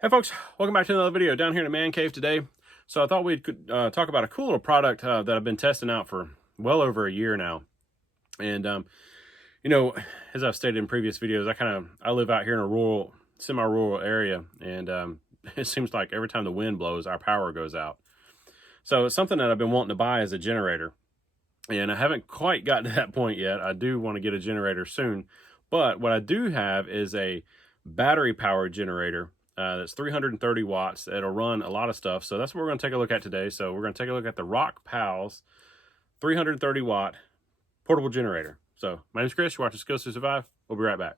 Hey folks, welcome back to another video down here in the man cave today. So I thought we could talk about a cool little product that I've been testing out for well over a year now. And you know, as I've stated in previous videos, I live out here in a rural, semi-rural area, and it seems like every time the wind blows, our power goes out. So it's something that I've been wanting to buy as a generator, and I haven't quite gotten to that point yet. I do want to get a generator soon, but what I do have is a battery-powered generator. That's 330 watts. It'll run a lot of stuff. So that's what we're going to take a look at today. So we're going to take a look at the ROCKPALS 330 watt portable generator. So my name's Chris. You're watching Skills to Survive. We'll be right back.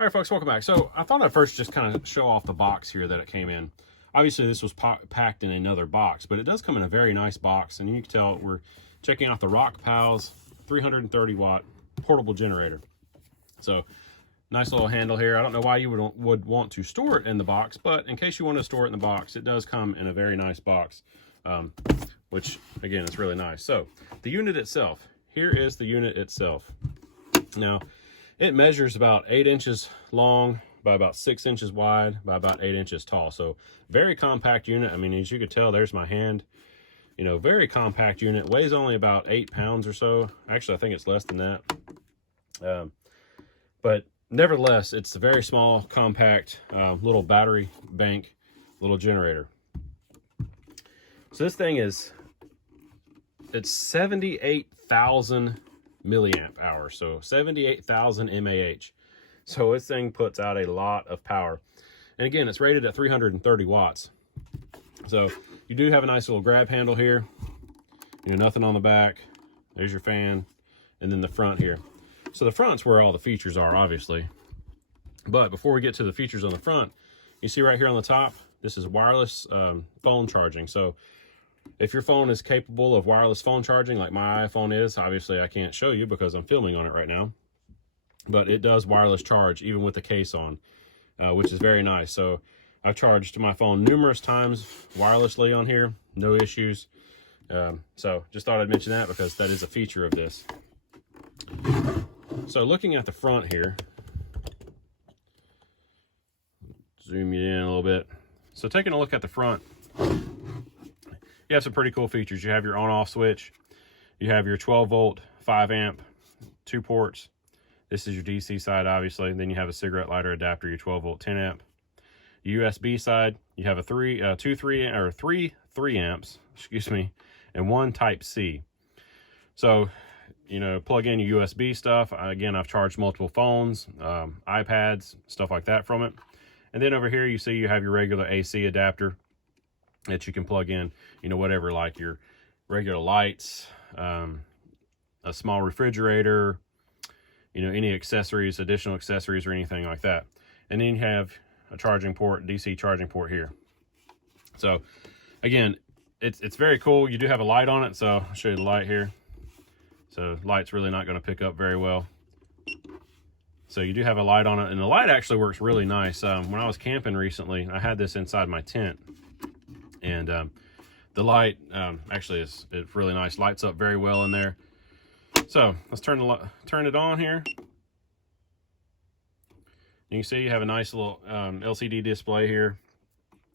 All right, folks, welcome back. So I thought I'd first just kind of show off the box here that it came in. Obviously, this was packed in another box, but it does come in a very nice box. And you can tell we're checking out the ROCKPALS 330 watt portable generator. So nice little handle here. I don't know why you would want to store it in the box, but in case you want to store it in the box, it does come in a very nice box, which again is really nice. So the unit itself, here is the unit itself. Now it measures about 8 inches long by about 6 inches wide by about 8 inches tall. So very compact unit. I mean, as you can tell, there's my hand. You know, very compact unit, weighs only about 8 pounds or so. Actually, I think it's less than that. But nevertheless, it's a very small, compact, little battery bank, little generator. So this thing it's 78,000 milliamp hours, so 78,000 mAh. So this thing puts out a lot of power. And again, it's rated at 330 watts. So you do have a nice little grab handle here. You know, nothing on the back. There's your fan. And then the front here. So the front's where all the features are, obviously. But before we get to the features on the front, you see right here on the top, this is wireless phone charging. So if your phone is capable of wireless phone charging, like my iPhone is, obviously I can't show you because I'm filming on it right now. But it does wireless charge even with the case on, which is very nice. So I've charged my phone numerous times wirelessly on here, no issues. So just thought I'd mention that because that is a feature of this. So looking at the front here, zoom you in a little bit. So taking a look at the front, you have some pretty cool features. You have your on-off switch. You have your 12-volt, 5-amp, 2 ports. This is your DC side, obviously. Then you have a cigarette lighter adapter, your 12-volt, 10-amp. USB side, you have a three 3 amps, excuse me, and 1 Type-C. So, you know, plug in your USB stuff. Again, I've charged multiple phones, iPads, stuff like that from it. And then over here, you see you have your regular AC adapter that you can plug in, you know, whatever, like your regular lights, a small refrigerator, you know, any accessories, additional accessories or anything like that. And then you have a charging port, DC charging port here. So again, it's very cool. You do have a light on it, so I'll show you the light here. So light's really not going to pick up very well. So you do have a light on it, and the light actually works really nice. When I was camping recently, I had this inside my tent, and the light actually it's really nice. Lights up very well in there. So let's turn it on here. You can see you have a nice little LCD display here,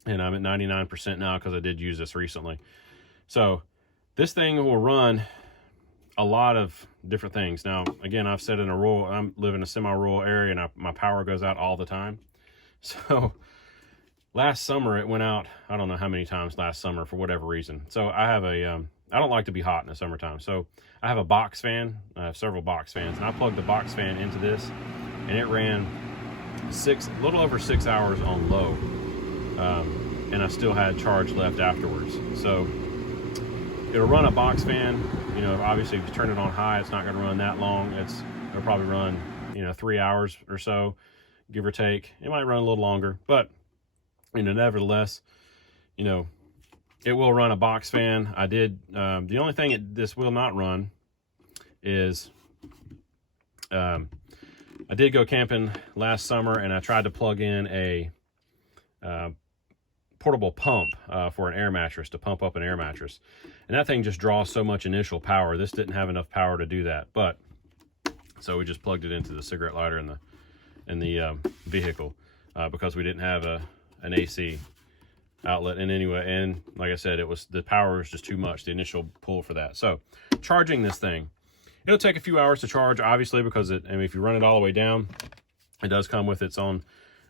and I'm at 99% now because I did use this recently. So this thing will run a lot of different things. Now, again, I've said I live in a semi-rural area, and my power goes out all the time. So last summer it went out, I don't know how many times last summer for whatever reason. So I have a, I don't like to be hot in the summertime. So I have a box fan. I have several box fans, and I plugged the box fan into this, and it ran a little over 6 hours on low. And I still had charge left afterwards. So it'll run a box fan. You know, obviously if you turn it on high, it's not going to run that long. It'll probably run, you know, 3 hours or so, give or take. It might run a little longer, but you know, nevertheless, you know, it will run a box fan. I did. The only thing this will not run is I did go camping last summer, and I tried to plug in a portable pump for an air mattress, to pump up an air mattress, and that thing just draws so much initial power. This didn't have enough power to do that. But So we just plugged it into the cigarette lighter in the vehicle because we didn't have an AC outlet. And anyway, and like I said, the power was just too much, the initial pull for that. So charging this thing, it'll take a few hours to charge, obviously, because if you run it all the way down, it does come with its own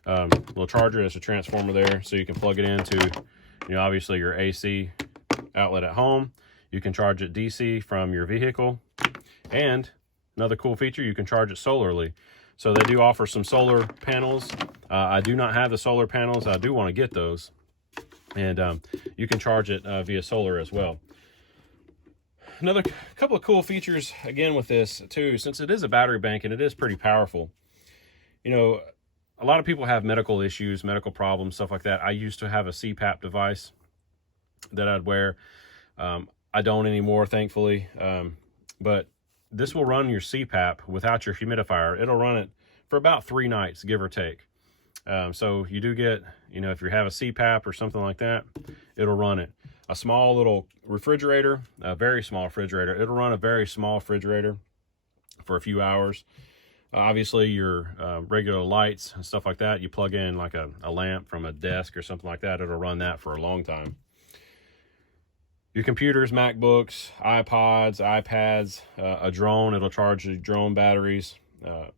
little charger. There's a transformer there, so you can plug it into, obviously your AC outlet at home. You can charge it DC from your vehicle, and another cool feature, you can charge it solarly. So they do offer some solar panels. I do not have the solar panels. I do want to get those, and you can charge it via solar as well. Another couple of cool features again with this too, since it is a battery bank and it is pretty powerful. A lot of people have medical issues, medical problems, stuff like that. I used to have a CPAP device that I'd wear. I don't anymore, thankfully. But this will run your CPAP without your humidifier. It'll run it for about 3 nights, give or take. So you do get, if you have a CPAP or something like that, it'll run it. A small little refrigerator, a very small refrigerator. It'll run a very small refrigerator for a few hours. Obviously, your regular lights and stuff like that, you plug in like a lamp from a desk or something like that, it'll run that for a long time. Your computers, MacBooks, iPods, iPads, a drone, it'll charge the drone batteries.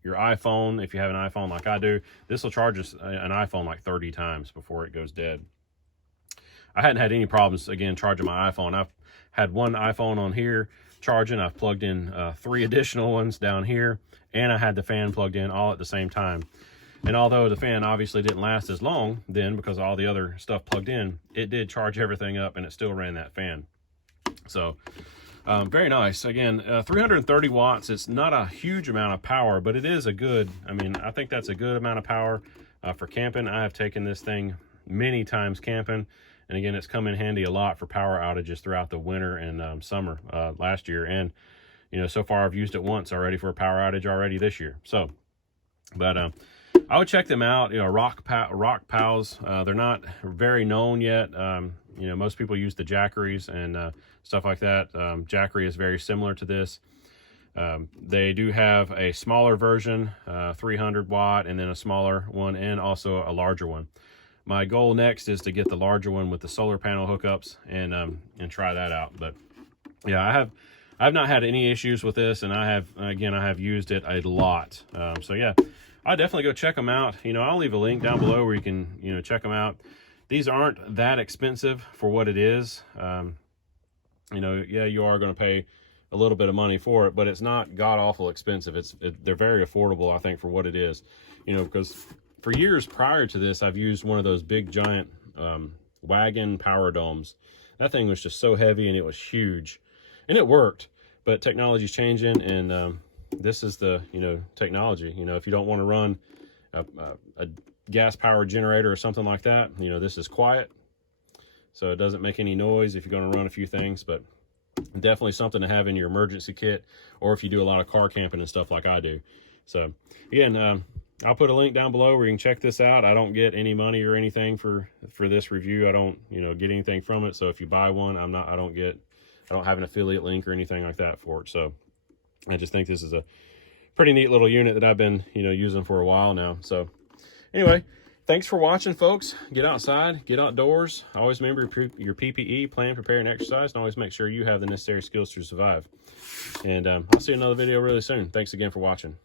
Your iPhone, if you have an iPhone like I do, this will charge an iPhone like 30 times before it goes dead. I hadn't had any problems, again, charging my iPhone. I've had one iPhone on here charging. I've plugged in 3 additional ones down here, and I had the fan plugged in all at the same time. And although the fan obviously didn't last as long then because of all the other stuff plugged in, it did charge everything up and it still ran that fan. So very nice. Again, 330 watts. It's not a huge amount of power, but it is a good, I think that's a good amount of power for camping. I have taken this thing many times camping. And again, it's come in handy a lot for power outages throughout the winter and summer last year. And, so far I've used it once already for a power outage already this year. So, but I would check them out. ROCKPALS. They're not very known yet. Most people use the Jackeries and stuff like that. Jackery is very similar to this. They do have a smaller version, 300 watt, and then a smaller one, and also a larger one. My goal next is to get the larger one with the solar panel hookups and try that out. But yeah, I've not had any issues with this, and I have used it a lot. So yeah, I'll definitely go check them out. I'll leave a link down below where you can check them out. These aren't that expensive for what it is. Yeah, you are going to pay a little bit of money for it, but it's not god awful expensive. They're very affordable, I think, for what it is. Because for years prior to this, I've used one of those big giant wagon power domes. That thing was just so heavy and it was huge, and it worked. But technology's changing, and this is the technology. If you don't want to run a gas powered generator or something like that, this is quiet, so it doesn't make any noise if you're going to run a few things. But definitely something to have in your emergency kit, or if you do a lot of car camping and stuff like I do. So again, I'll put a link down below where you can check this out. I don't get any money or anything for this review. I don't get anything from it. So if you buy one, I don't have an affiliate link or anything like that for it. So I just think this is a pretty neat little unit that I've been using for a while now. So anyway, thanks for watching, folks. Get outside, get outdoors. Always remember your PPE, plan, prepare, and exercise, and always make sure you have the necessary skills to survive. And I'll see you in another video really soon. Thanks again for watching.